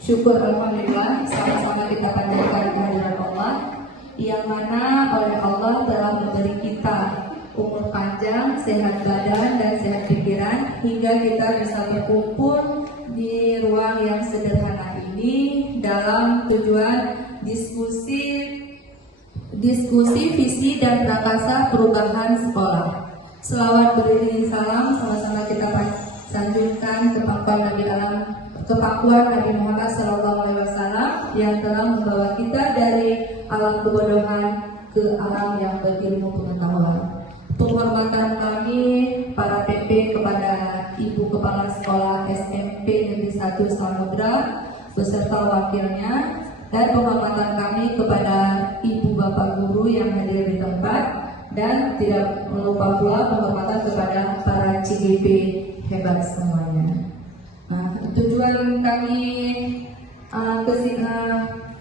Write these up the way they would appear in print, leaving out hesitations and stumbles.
Syukur alhamdulillah sama-sama kita panjatkan kehadiran Allah, yang mana oleh Allah telah memberi kita umur panjang, sehat badan dan sehat pikiran, hingga kita bisa berkumpul di ruang yang sederhana ini dalam tujuan diskusi visi dan prakasa perubahan sekolah. Selawat beriring salam sama-sama kita sanjungkan ke pangkuan Nabi Muhammad SAW yang telah membawa kita dari alam kebodohan ke alam yang berilmu pengetahuan. Penghormatan kami para PP kepada Ibu Kepala Sekolah SMP Negeri 1 Samudra beserta wakilnya, dan penghormatan kami kepada Ibu Bapak Guru yang hadir di tempat, dan tidak lupa pula penghormatan kepada para CGP hebat semuanya. Nah, tujuan kami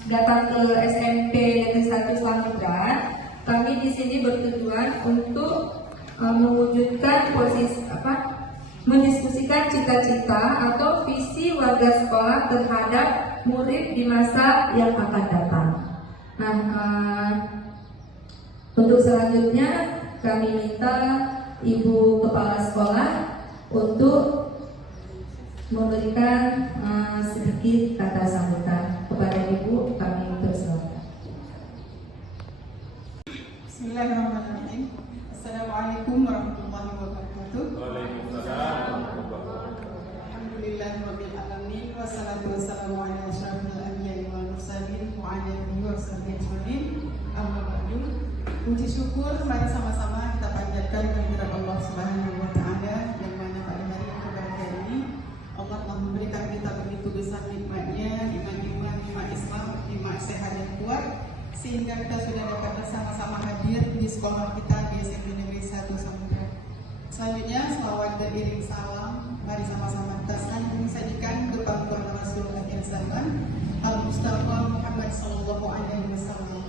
datang ke SMP Negeri 1 Samudra, kami di sini bertujuan untuk mewujudkan mendiskusikan cita-cita atau visi warga sekolah terhadap murid di masa yang akan datang. Nah, untuk selanjutnya kami minta Ibu Kepala Sekolah untuk memberikan sedikit kata sambutan. Kepada Ibu kami persilakan. Bismillahirrahmanirrahim. Assalamualaikum warahmatullahi wabarakatuh. Waalaikumsalam. Alhamdulillahirabbil alamin, wassalatu wassalamu ala asyrafil anbiya'i wal mursalin wa ala alihi wa sahbihi ajmain. Amma ba'du. Puji syukur mari sama-sama kita panjatkan kehadirat Allah Subhanahu wa taala, yang mana pada hari yang berbahagia ini Allah telah memberikan kita begitu besar nikmatnya, nikmat Islam, nikmat sehat dan kuat, sehingga kita sudah dapat bersama-sama hadir di sekolah kita di SMP Negeri 1 Samudra. Selanjutnya, selawat beriring salam, mari sama-sama kita sajikan ke pangkuan Rasulullah SAW Al-Mustafa Muhammad Sallallahu Alaihi Wasallam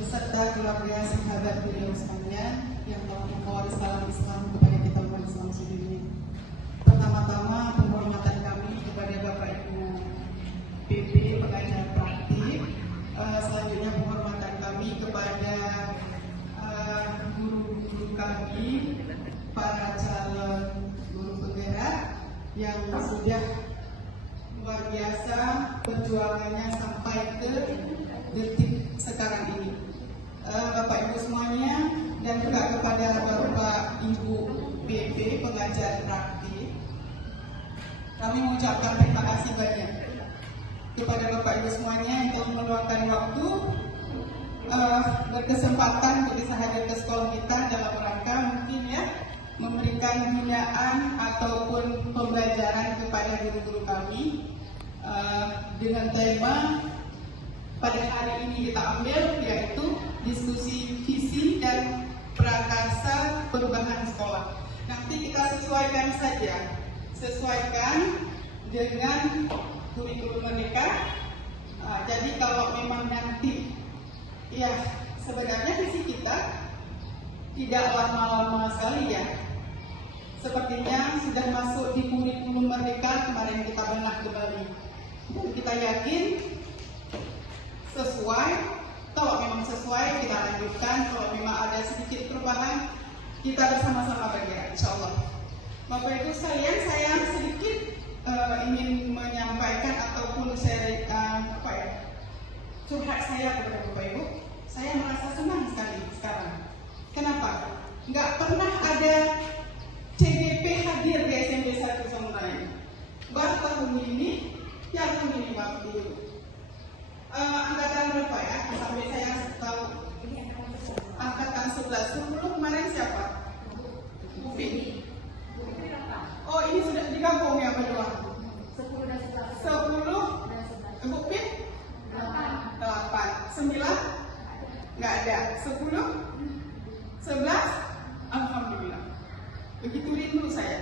beserta keluarga sahabat beliau sekalian yang telah membawa salam Islam kepada kita umat Islam sedunia. Pertama-tama, penghormatan kami kepada Bapak Ibu PP pengajar praktik. Selanjutnya penghormatan kami kepada guru-guru kami, para calon guru penggerak yang sudah luar biasa perjuangannya sampai ke detik sekarang ini. Bapak Ibu semuanya, dan juga kepada Bapak Ibu PP pengajar praktik, kami mengucapkan terima kasih banyak kepada Bapak Ibu semuanya yang telah meluangkan waktu berkesempatan untuk bisa hadir ke sekolah kita dalam rangka mungkin ya memberikan binaan ataupun pembelajaran kepada guru-guru kami dengan tema pada hari ini kita ambil, yaitu diskusi visi dan prakarsa perubahan sekolah. Nanti kita sesuaikan dengan kurikulum mereka. Jadi kalau memang nanti ya sebenarnya visi kita tidaklah lama sekali ya, sepertinya sudah masuk di kurikulum mereka kemarin kita bedah kembali, dan kita yakin sesuai. Kalau memang sesuai kita lanjutkan, kalau memang ada sedikit perubahan kita bersama-sama bergerak insyaallah. Bapak Ibu sekalian, saya sedikit ingin menyampaikan ataupun saya curhat saya kepada Bapak Ibu. Saya merasa senang sekali sekarang. Kenapa? Nggak pernah ada CGP hadir di SMP 1 Samudra ini. Baru tahun ini, ya tahun ini waktu angkatan berapa ya? Sampai saya tahu angkatan 11. Sebelum kemarin siapa? Bupin. Oh, ini sudah digabung ya berdua. 10 Bupin 8 9 nggak ada. 10 11 alhamdulillah. Begitu rindu saya.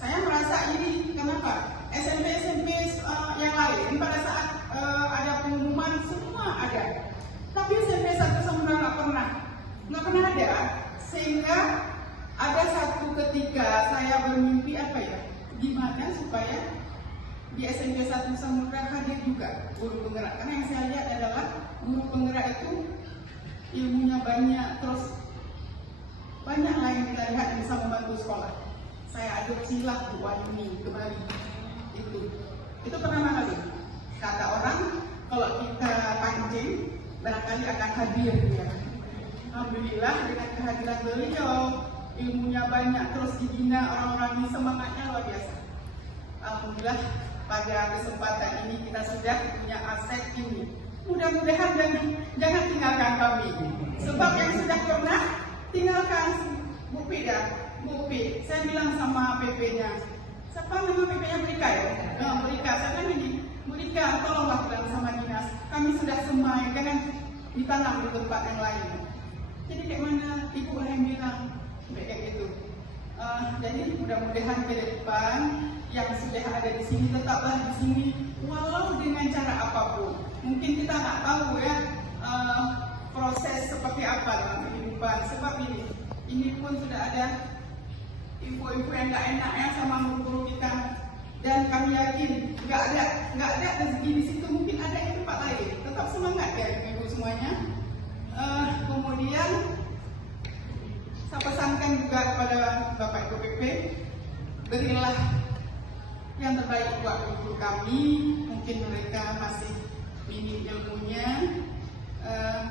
Saya merasa ini kenapa? SMP yang lain pada saat ada pengumuman semua ada, tapi SMP 1 Samudra nggak pernah ada, sehingga ada satu ketika saya bermimpi gimana supaya di SMP 1 Samudra hadir juga guru penggerak. Karena yang saya lihat adalah guru penggerak itu ilmunya banyak, terus banyak lah yang kita lihat yang bisa membantu sekolah. Saya adopsilah Bu Wayuni kembali. Itu pertama kali. Kata orang kalau kita pancing barangkali akan hadir dia. Alhamdulillah dengan kehadiran beliau, ilmunya banyak, terus dibina orang-orang ini, semangatnya luar biasa. Alhamdulillah pada kesempatan ini kita sudah punya aset ini. Mudah-mudahan jangan tinggalkan kami. Sebab yang sudah pernah tinggalkan Bu Pida, Bu Pi. Saya bilang sama PP-nya, siapa nama PP-nya? Mereka ya? Mereka. Saya bilang ini, mereka tolonglah bilang sama dinas. Kami sudah semai, jangan ditanam di tempat yang lain. Jadi kayak mana ibu yang bilang kayak gitu. Jadi mudah-mudahan ke depan yang sudah ada di sini tetaplah di sini walau dengan cara apapun. Mungkin kita nggak tahu ya proses seperti apa dalam kehidupan. Sebab ini pun sudah ada info-info yang nggak enak ya sama guru kita. Dan kami yakin nggak ada rezeki di situ, mungkin ada di tempat lain. Tetap semangat ya ibu semuanya. Kemudian saya pesankan juga kepada Bapak Ibu PP, berilah yang terbaik buat guru kami. Mungkin mereka masih minim ilmunya.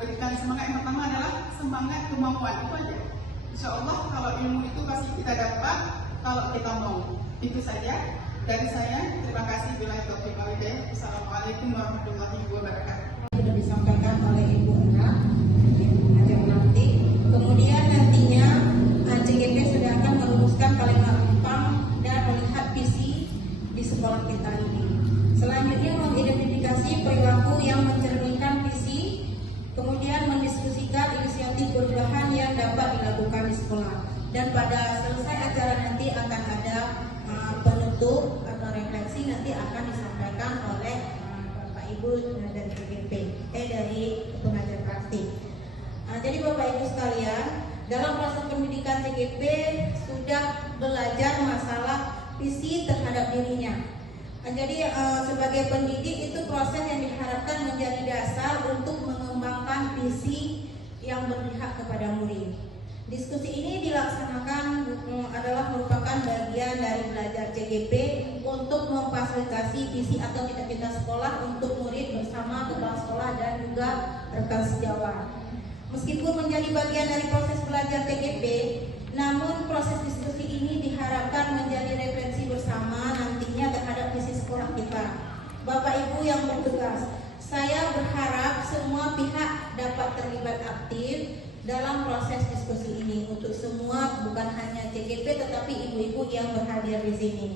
Berikan semangat. Yang pertama adalah semangat kemauan, itu aja. Insya Allah kalau ilmu itu pasti kita dapat kalau kita mau. Itu saja dari saya. Terima kasih. Billahi taufiq wal hidayah. Assalamualaikum warahmatullahi wabarakatuh. Sudah disampaikan oleh Ibu Ena nanti. Kemudian nantinya CGP sudah akan merumuskan kalimat UPAM dan melihat visi di sekolah kita ini. Selanjutnya mengidentifikasi perilaku yang mencerminkan visi, kemudian mendiskusikan inisiatif perubahan yang dapat dilakukan di sekolah. Dan pada selesai acara nanti akan ada penutup atau refleksi, nanti akan disampaikan oleh Bapak Ibu dari CGP, dari pengajar praktik. Jadi Bapak Ibu sekalian, dalam proses pendidikan CGP sudah belajar masalah visi terhadap dirinya. Jadi sebagai pendidik itu proses yang diharapkan menjadi dasar untuk mengembangkan visi yang berpihak kepada murid. Diskusi ini dilaksanakan adalah merupakan bagian dari belajar CGP untuk memfasilitasi visi atau cita-cita sekolah untuk murid bersama kepala sekolah dan juga rekan sejawat. Meskipun menjadi bagian dari proses belajar CGP, namun proses diskusi ini diharapkan menjadi refleksi bersama nantinya terhadap visi sekolah kita. Bapak Ibu yang bertugas, saya berharap semua pihak dapat terlibat aktif dalam proses diskusi ini untuk semua, bukan hanya CGP tetapi ibu-ibu yang berhadir di sini.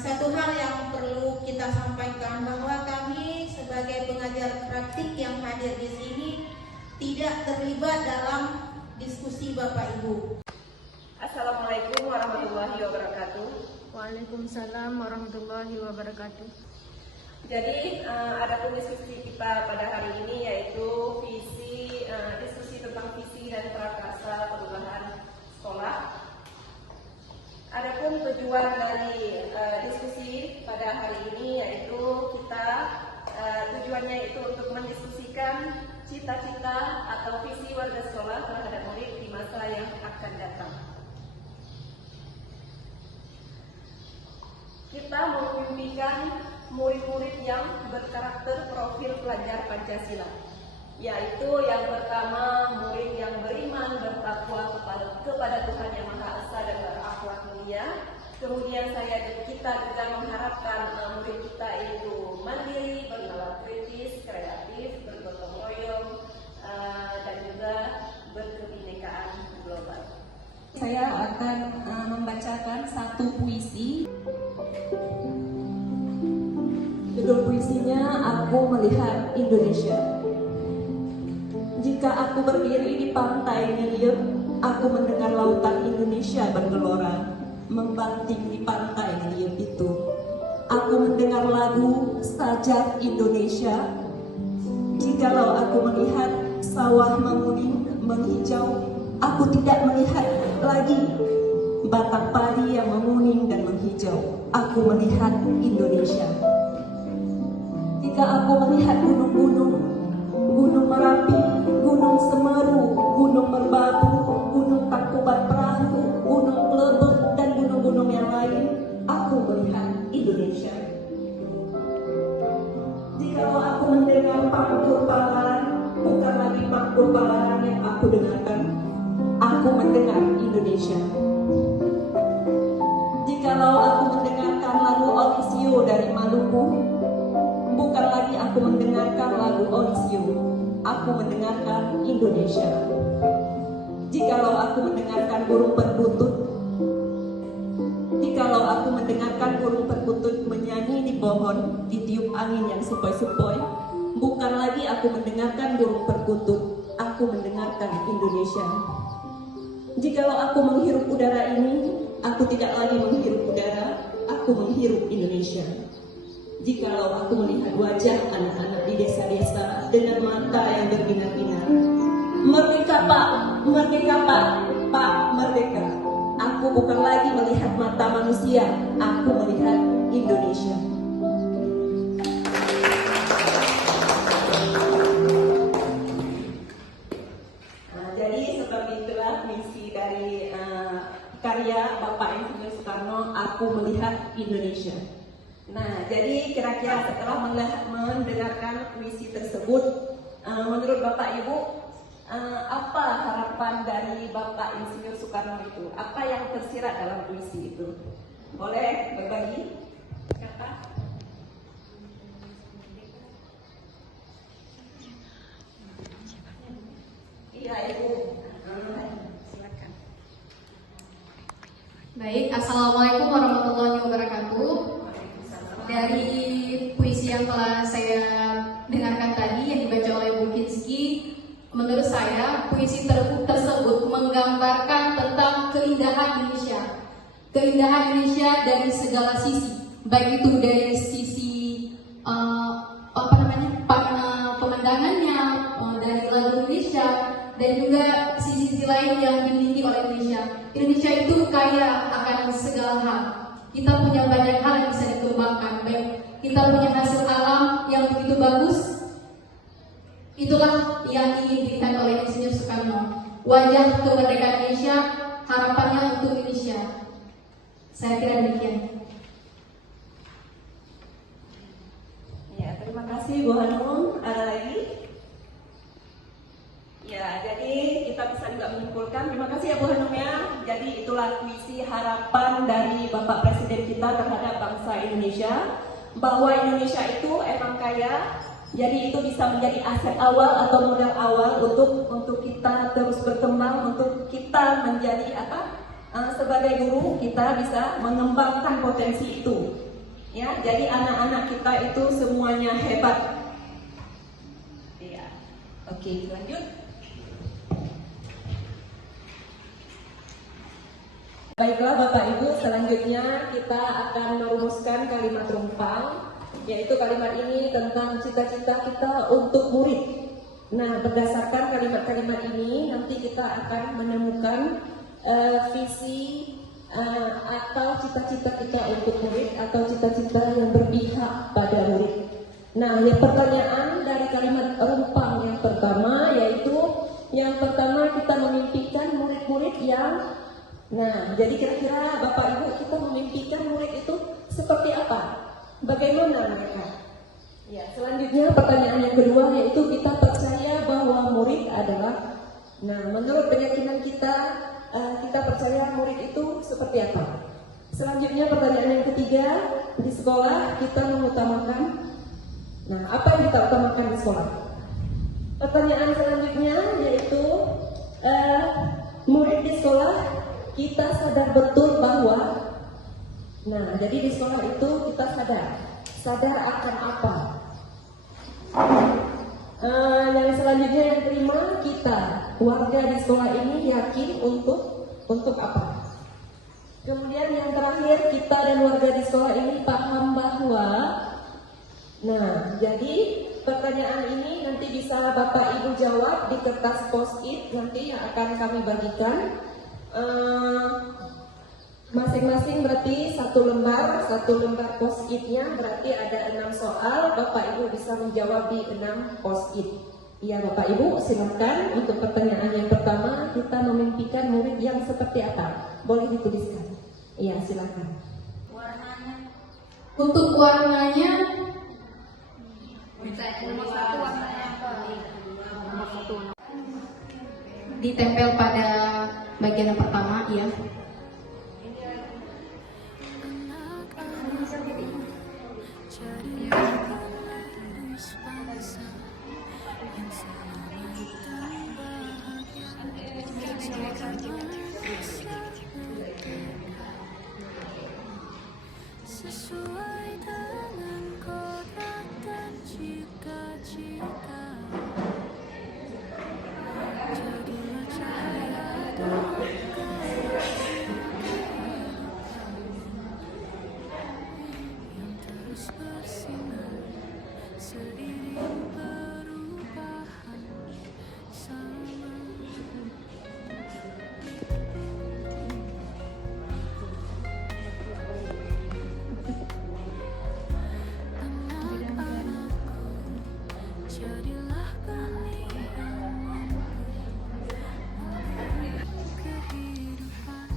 Satu hal yang perlu kita sampaikan bahwa kami sebagai pengajar praktik yang hadir di sini tidak terlibat dalam diskusi Bapak Ibu. Assalamualaikum warahmatullahi wabarakatuh. Waalaikumsalam warahmatullahi wabarakatuh. Jadi adapun diskusi kita pada hari ini yaitu diskusi tentang visi dan prakarsa perubahan sekolah. Adapun tujuan dari diskusi pada hari ini yaitu tujuannya itu untuk mendiskusikan cita-cita atau visi warga sekolah terhadap murid di masa yang akan datang. Kita memimpikan murid-murid yang berkarakter profil pelajar Pancasila, yaitu yang pertama murid yang beriman, bertakwa kepada Tuhan Yang Maha Esa dan berakhlak mulia. Kemudian kita juga mengharapkan murid kita itu mandiri, bernalar kritis, kreatif, bergotong royong, dan juga berkebinekaan global. Saya akan membacakan satu puisi. Judul puisinya Aku Melihat Indonesia. Jika aku berdiri di pantai Nilium, aku mendengar lautan Indonesia bergelora membanting di pantai Nilium itu. Aku mendengar lagu Sajak Indonesia. Jikalau aku melihat sawah menguning, menghijau, aku tidak melihat lagi batang padi yang menguning dan menghijau. Aku melihat Indonesia. Jika aku melihat gunung-gunung, Gunung Merapi, Gunung Semeru, Gunung Merbabu, Gunung Tangkuban Perahu, Gunung Klebet, dan gunung-gunung yang lain, aku melihat Indonesia. Jikalau aku mendengar pangkur Palaran, bukan lagi pangkur Palaran yang aku dengarkan, aku mendengar Indonesia. Jikalau aku mendengarkan lagu Olisio dari Maluku, bukan lagi aku mendengarkan lagu Olisio, aku mendengarkan Indonesia. Jikalau aku mendengarkan burung perkutut, jikalau aku mendengarkan burung perkutut menyanyi di pohon, ditiup angin yang sepoi-sepoi, bukan lagi aku mendengarkan burung perkutut, aku mendengarkan Indonesia. Jikalau aku menghirup udara ini, aku tidak lagi menghirup udara, aku menghirup Indonesia. Jikalau aku melihat wajah anak-anak di desa-desa dengan mata yang berbinar-binar, merdeka Pak, merdeka Pak, Pak merdeka. Aku bukan lagi melihat mata manusia, aku melihat Indonesia. Jadi seperti itulah misi dari karya Bapak Insinyur Soekarno, Aku Melihat Indonesia. Nah, jadi kira-kira setelah mendengarkan puisi tersebut, menurut Bapak Ibu, apa harapan dari Bapak Insinyur Soekarno itu? Apa yang tersirat dalam puisi itu? Boleh berbagi kata? Iya, Ibu. Silakan. Baik, Assalamualaikum warahmatullahi wabarakatuh. Dari puisi yang telah saya dengarkan tadi yang dibaca oleh Bu Kinski, menurut saya puisi tersebut menggambarkan tentang keindahan Indonesia. Keindahan Indonesia dari segala sisi, baik itu dari sisi pemandangannya, dari lagu Indonesia, dan juga sisi-sisi lain yang dimiliki oleh Indonesia. Indonesia itu kaya akan segala hal. Kita punya banyak hal yang bisa dikembangkan. Baik, kita punya hasil alam yang begitu bagus. Itulah yang ingin dilihat oleh Insinyur Soekarno. Wajah kemerdekaan Indonesia, harapannya untuk Indonesia. Saya kira demikian. Ya, terima kasih Bu Hanum. Ada lagi? Ya, jadi kita bisa juga menyimpulkan. Terima kasih ya Bu Hanum ya. Jadi itulah puisi harapan dari Bapak Presiden kita terhadap bangsa Indonesia, bahwa Indonesia itu emang kaya. Jadi itu bisa menjadi aset awal atau modal awal untuk kita terus berkembang, untuk kita menjadi sebagai guru kita bisa mengembangkan potensi itu. Ya, jadi anak-anak kita itu semuanya hebat. Iya. Oke, lanjut. Baiklah Bapak Ibu, selanjutnya kita akan merumuskan kalimat rumpang, yaitu kalimat ini tentang cita-cita kita untuk murid. Nah, berdasarkan kalimat-kalimat ini nanti kita akan menemukan visi atau cita-cita kita untuk murid atau cita-cita yang berpihak pada murid. Nah, yang pertanyaan dari kalimat rumpang yang pertama yaitu yang pertama kita memimpikan murid-murid yang jadi kira-kira Bapak Ibu kita memimpikan murid itu seperti apa? Bagaimana mereka? Ya, selanjutnya pertanyaan yang kedua yaitu kita percaya bahwa murid adalah menurut keyakinan kita percaya murid itu seperti apa? Selanjutnya pertanyaan yang ketiga, di sekolah kita mengutamakan apa yang kita utamakan di sekolah? Pertanyaan selanjutnya yaitu murid di sekolah kita sadar betul bahwa jadi di sekolah itu kita sadar akan apa? Yang selanjutnya yang kelima, kita warga di sekolah ini yakin untuk apa? Kemudian yang terakhir, kita dan warga di sekolah ini paham bahwa jadi pertanyaan ini nanti bisa Bapak Ibu jawab di kertas post-it nanti yang akan kami bagikan. Masing-masing berarti satu lembar post-it-nya berarti ada 6 soal. Bapak Ibu bisa menjawab di 6 post-it. Iya Bapak Ibu, silakan untuk pertanyaan yang pertama, kita memimpikan murid yang seperti apa? Boleh dituliskan. Iya, silakan. Warnanya Untuk warnanya nomor 1 warnanya apa? ditempel pada bagian yang pertama, ya. Sesuai dengan kodrat dan cita-cita, jadilah cahaya dalam yang terus bersinar seiring perubahan zaman. Jadilah kami yang mampu kehidupan.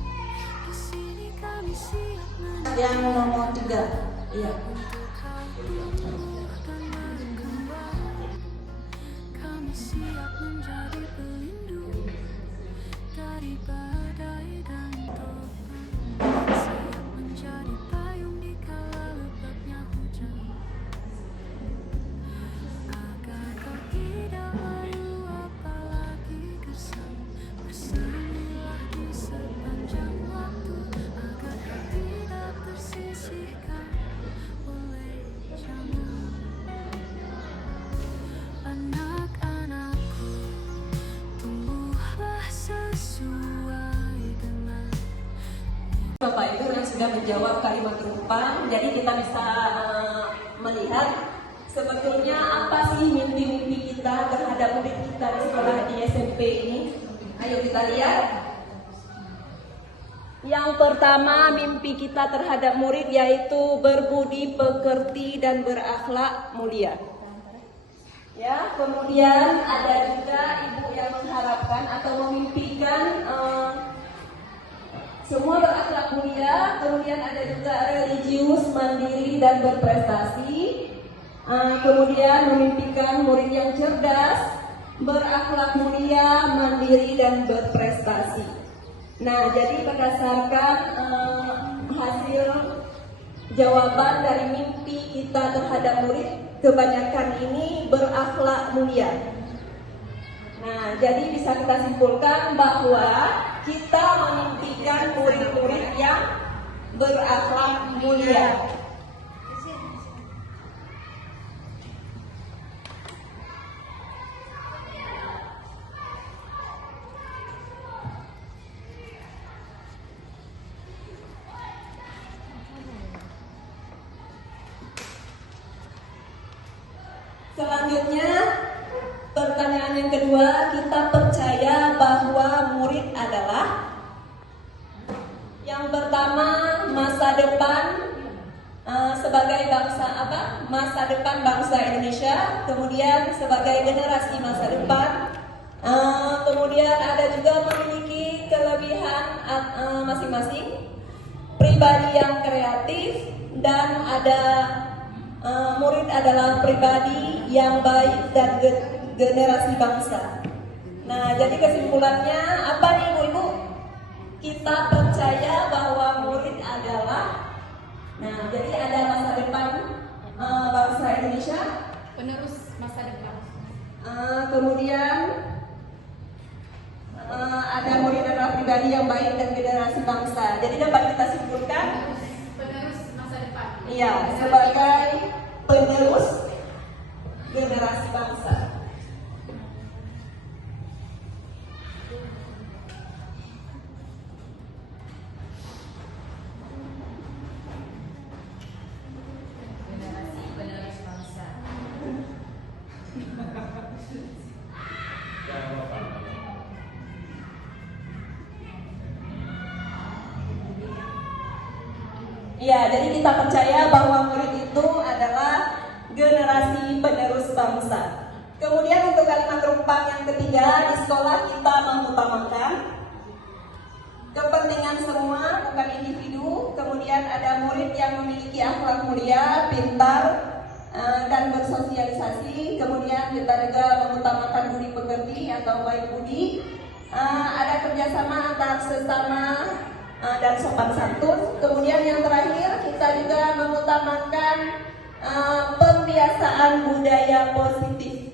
Di sini kami siap Yang nomor 3. Iya. tumbuh dan berkembang. Kami siap menjadi pelindung dari badai dan topan. Siap menjadi payung di kala lebatnya hujan. Agar kau tidak malu apalagi gersang, bersamilah di sepanjang waktu. Agar kau tidak tersisihkan oleh zaman. Anak-anakku, tumbuhlah sesuai dengan Bapak Ibu yang sudah menjawab kalimat rumpang, jadi kita bisa melihat sebetulnya apa sih mimpi-mimpi kita terhadap murid kita di sekolah di SMP ini. Ayo kita lihat. Yang pertama, mimpi kita terhadap murid yaitu berbudi pekerti dan berakhlak mulia. Ya, kemudian ada juga ibu yang mengharapkan atau memimpikan semua berakhlak mulia. Kemudian ada juga religius, mandiri dan berprestasi. Kemudian memimpikan murid yang cerdas, berakhlak mulia, mandiri dan berprestasi. Nah, jadi berdasarkan hasil jawaban dari mimpi kita terhadap murid, kebanyakan ini berakhlak mulia. Nah, jadi bisa kita simpulkan bahwa kita memimpikan murid-murid yang berakhlak mulia. Selanjutnya, pertanyaan yang kedua, kita percaya bahwa murid adalah yang pertama masa depan sebagai bangsa apa? Masa depan bangsa Indonesia, kemudian sebagai generasi masa depan, kemudian ada juga memiliki kelebihan masing-masing, pribadi yang kreatif, dan ada murid adalah pribadi yang baik dan generasi bangsa. Nah, jadi kesimpulannya apa nih ibu-ibu? Kita percaya bahwa murid adalah, nah jadi ada masa depan bangsa Indonesia, penerus masa depan. kemudian ada murid adalah pribadi yang baik dan generasi bangsa. Jadi dapat kita simpulkan Penerus masa depan. iya, sebagai penerus generasi bangsa. Ya, jadi kita percaya bahwa murid itu adalah generasi penerus bangsa. Kemudian untuk kalimat rumpang yang ketiga, di sekolah kita mengutamakan kepentingan semua, bukan individu. Kemudian ada murid yang memiliki akhlak mulia, pintar, dan bersosialisasi. Kemudian kita juga mengutamakan budi pekerti atau baik budi. Ada kerjasama antar sesama dan sopan santun. Kemudian yang terakhir kita juga mengutamakan pembiasaan budaya positif.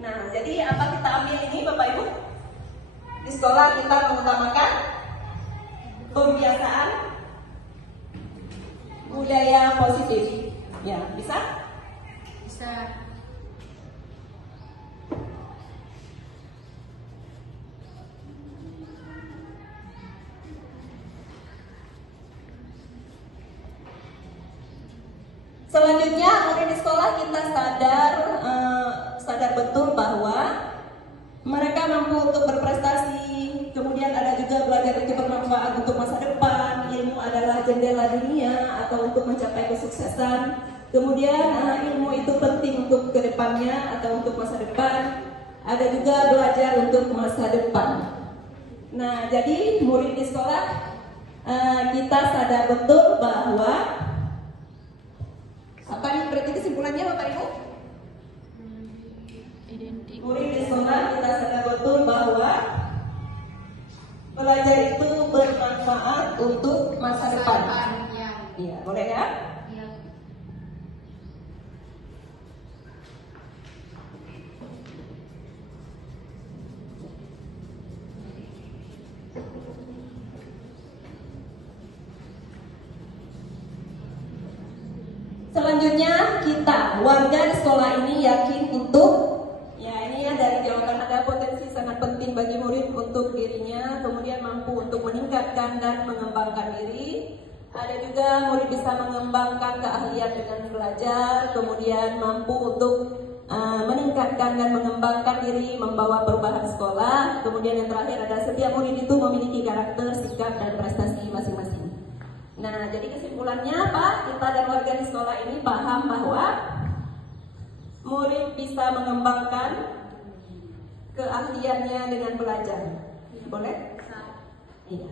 Nah, jadi apa kita ambil ini Bapak Ibu? Di sekolah kita mengutamakan pembiasaan budaya positif. Ya, bisa? Bisa. Selanjutnya, murid di sekolah kita sadar betul bahwa mereka mampu untuk berprestasi. Kemudian ada juga belajar itu bermanfaat untuk masa depan. Ilmu adalah jendela dunia atau untuk mencapai kesuksesan. Kemudian ilmu itu penting untuk kedepannya atau untuk masa depan. Ada juga belajar untuk masa depan. Nah, jadi murid di sekolah kita sadar betul bahwa apa nih berarti kesimpulannya Bapak Ibu? Murid di sekolah kita sadar betul bahwa belajar itu bermanfaat untuk masa depan. Iya, boleh ya? Selanjutnya kita warga di sekolah ini yakin untuk ini ya dari jawaban ada potensi sangat penting bagi murid untuk dirinya, kemudian mampu untuk meningkatkan dan mengembangkan diri. Ada juga murid bisa mengembangkan keahlian dengan belajar, kemudian mampu untuk meningkatkan dan mengembangkan diri, membawa perubahan sekolah. Kemudian yang terakhir ada setiap murid itu memiliki karakter, sikap dan prestasi masing-masing. Nah, jadi kesimpulannya apa? Kita dan warga di sekolah ini paham bahwa murid bisa mengembangkan keahliannya dengan belajar. Boleh? Iya.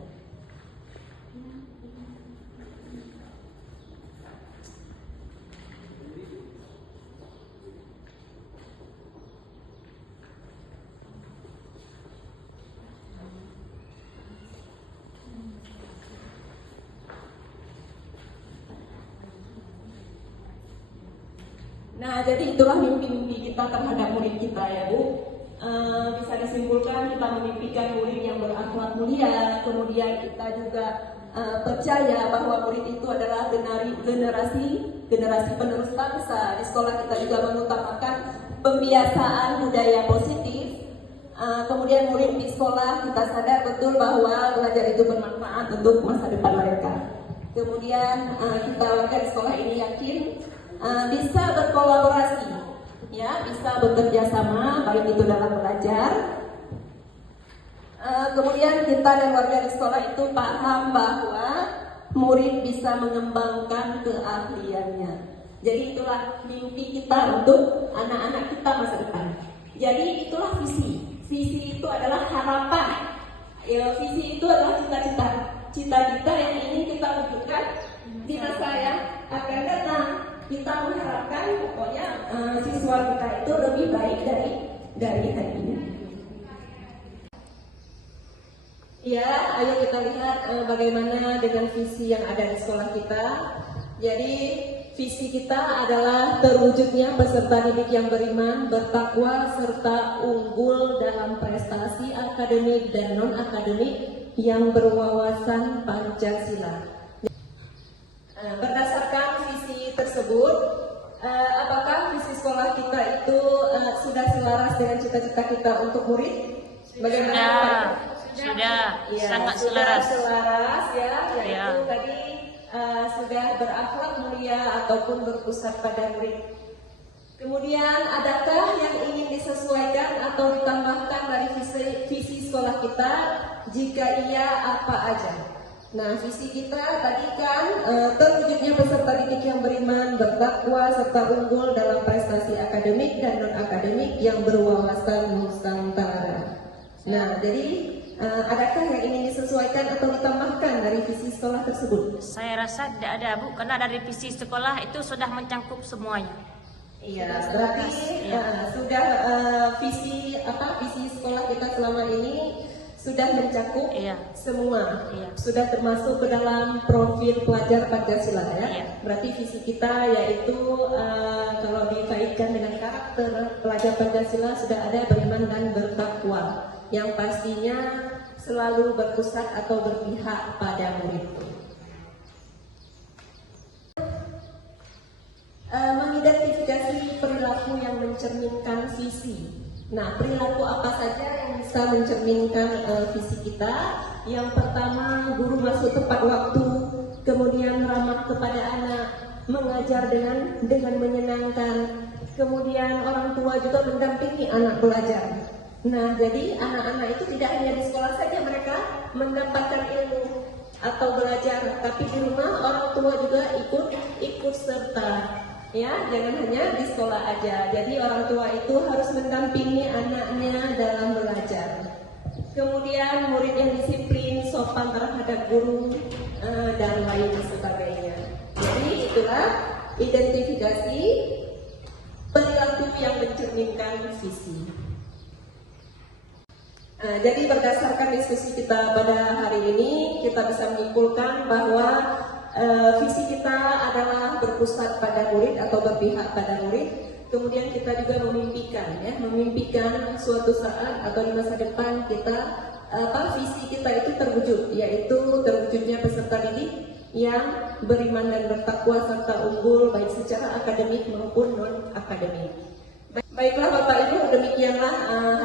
Nah, jadi itulah mimpi-mimpi kita terhadap murid kita ya Bu. Bisa disimpulkan kita memimpikan murid yang berakhlak mulia. Kemudian kita juga percaya bahwa murid itu adalah generasi penerus bangsa. Di sekolah kita juga mengutamakan pembiasaan budaya positif. Kemudian murid di sekolah kita sadar betul bahwa belajar itu bermanfaat untuk masa depan mereka. Kemudian kita warga di sekolah ini yakin bisa berkolaborasi, ya, bisa bekerja sama, baik itu dalam belajar. Kemudian kita dan warga di sekolah itu paham bahwa murid bisa mengembangkan keahliannya. Jadi itulah mimpi kita untuk anak-anak kita masa depan. Jadi itulah visi. Visi itu adalah harapan. Ya, visi itu adalah cita-cita. Cita-cita yang ingin kita wujudkan di masa yang akan datang. Kita mengharapkan pokoknya siswa kita itu lebih baik dari hari ini. Ya, ayo kita lihat bagaimana dengan visi yang ada di sekolah kita. Jadi visi kita adalah terwujudnya peserta didik yang beriman, bertakwa, serta unggul dalam prestasi akademik dan non-akademik yang berwawasan Pancasila. Berdasarkan visi tersebut, apakah visi sekolah kita itu sudah selaras dengan cita-cita kita untuk murid? Bagaimana? Sudah, Ya, sangat sudah selaras. ya, yaitu Ya. tadi sudah berakhlak mulia ataupun berpusat pada murid. Kemudian, adakah yang ingin disesuaikan atau ditambahkan dari visi sekolah kita? Jika iya, apa aja? Nah, visi kita tadi kan terwujudnya peserta didik yang beriman, bertakwa, serta unggul dalam prestasi akademik dan non-akademik yang berwawasan Nusantara. Nah, jadi adakah yang ingin disesuaikan atau ditambahkan dari visi sekolah tersebut? Saya rasa tidak ada, Bu, karena dari visi sekolah itu sudah mencangkup semuanya. Iya, berarti sudah visi sekolah kita selama ini sudah mencakup semua, sudah termasuk ke dalam profil pelajar Pancasila ya. Berarti visi kita yaitu kalau dikaitkan dengan karakter pelajar Pancasila sudah ada beriman dan bertakwa, yang pastinya selalu berpusat atau berpihak pada murid. Mengidentifikasi perilaku yang mencerminkan visi. Nah, perilaku apa saja yang bisa mencerminkan visi kita? Yang pertama, guru masuk tepat waktu, kemudian ramah kepada anak, mengajar dengan menyenangkan, kemudian orang tua juga mendampingi anak belajar. Nah, jadi anak-anak itu tidak hanya di sekolah saja mereka mendapatkan ilmu atau belajar, tapi di rumah orang tua juga ikut serta. Ya, jangan hanya di sekolah aja. Jadi orang tua itu harus mendampingi anaknya dalam belajar. Kemudian murid yang disiplin, sopan terhadap guru, dan lain sebagainya. Jadi itulah identifikasi perilaku yang mencerminkan visi. Jadi berdasarkan diskusi kita pada hari ini, kita bisa menyimpulkan bahwa visi kita adalah berpusat pada murid atau berpihak pada murid. Kemudian kita juga memimpikan suatu saat atau di masa depan kita visi kita itu terwujud, yaitu terwujudnya peserta didik yang beriman dan bertakwa serta unggul baik secara akademik maupun non akademik. Baiklah Bapak Ibu, demikianlah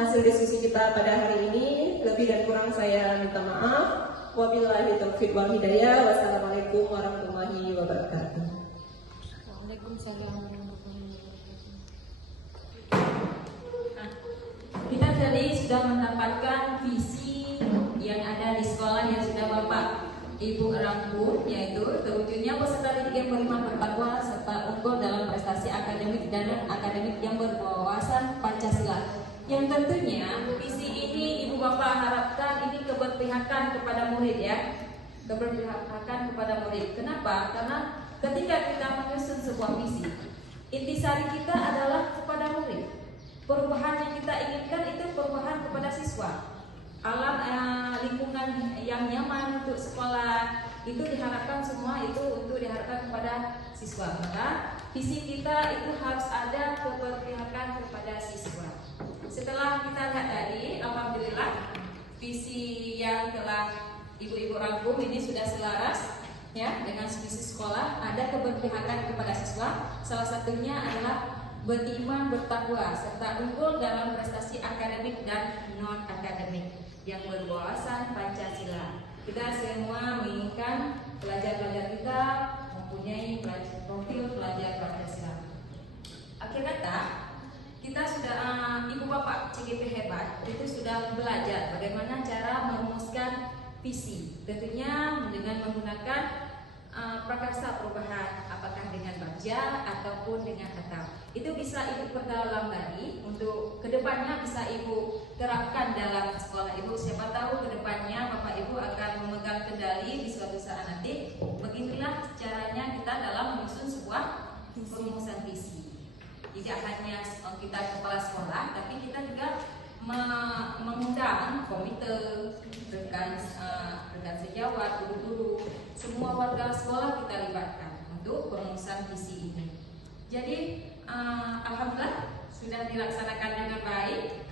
hasil diskusi kita pada hari ini. Lebih dan kurang saya minta maaf. Wabillahi taufiq wal hidayah. Wassalamualaikum warahmatullahi wabarakatuh. Waalaikumsalam warahmatullahi wabarakatuh. Kita tadi sudah mendapatkan visi yang ada di sekolah yang sudah Bapak Ibu rangkum, yaitu terwujudnya peserta didik yang beriman bertakwa serta unggul dalam prestasi akademik dan non-akademik yang berwawasan Pancasila. Yang tentunya visi ini Ibu Bapak harapkan ini keberpihakan kepada murid ya. Keberpihakan kepada murid. Kenapa? Karena ketika kita menyusun sebuah visi, intisari kita adalah kepada murid. Perubahan yang kita inginkan itu perubahan kepada siswa. Alam lingkungan yang nyaman untuk sekolah itu diharapkan semua itu untuk diharapkan kepada siswa. Maka visi kita itu harus ada keberpihakan kepada siswa. Setelah kita lihat tadi, alhamdulillah visi yang telah ibu-ibu rangkum ini sudah selaras ya dengan visi sekolah, ada keberpihakan kepada siswa. Salah satunya adalah beriman bertakwa serta unggul dalam prestasi akademik dan non akademik yang berwawasan Pancasila. Kita semua menginginkan pelajar-pelajar kita mempunyai profil pelajar Pancasila. Akhir kata, kita sudah Ibu Bapak CGP hebat itu sudah belajar bagaimana cara merumuskan visi. Tentunya dengan menggunakan prakarsa perubahan, apakah dengan baja ataupun dengan kata. Itu bisa Ibu perdalam lagi untuk kedepannya bisa Ibu terapkan dalam sekolah Ibu. Siapa tahu kedepannya Bapak Ibu akan memegang kendali di suatu saat nanti. Beginilah caranya kita dalam menyusun sebuah perumusan visi. Tidak hanya kita kepala sekolah, tapi kita juga mengundang komite, rekan sejawat, guru-guru, semua warga sekolah kita libatkan untuk perumusan visi ini. Jadi alhamdulillah sudah dilaksanakan dengan baik.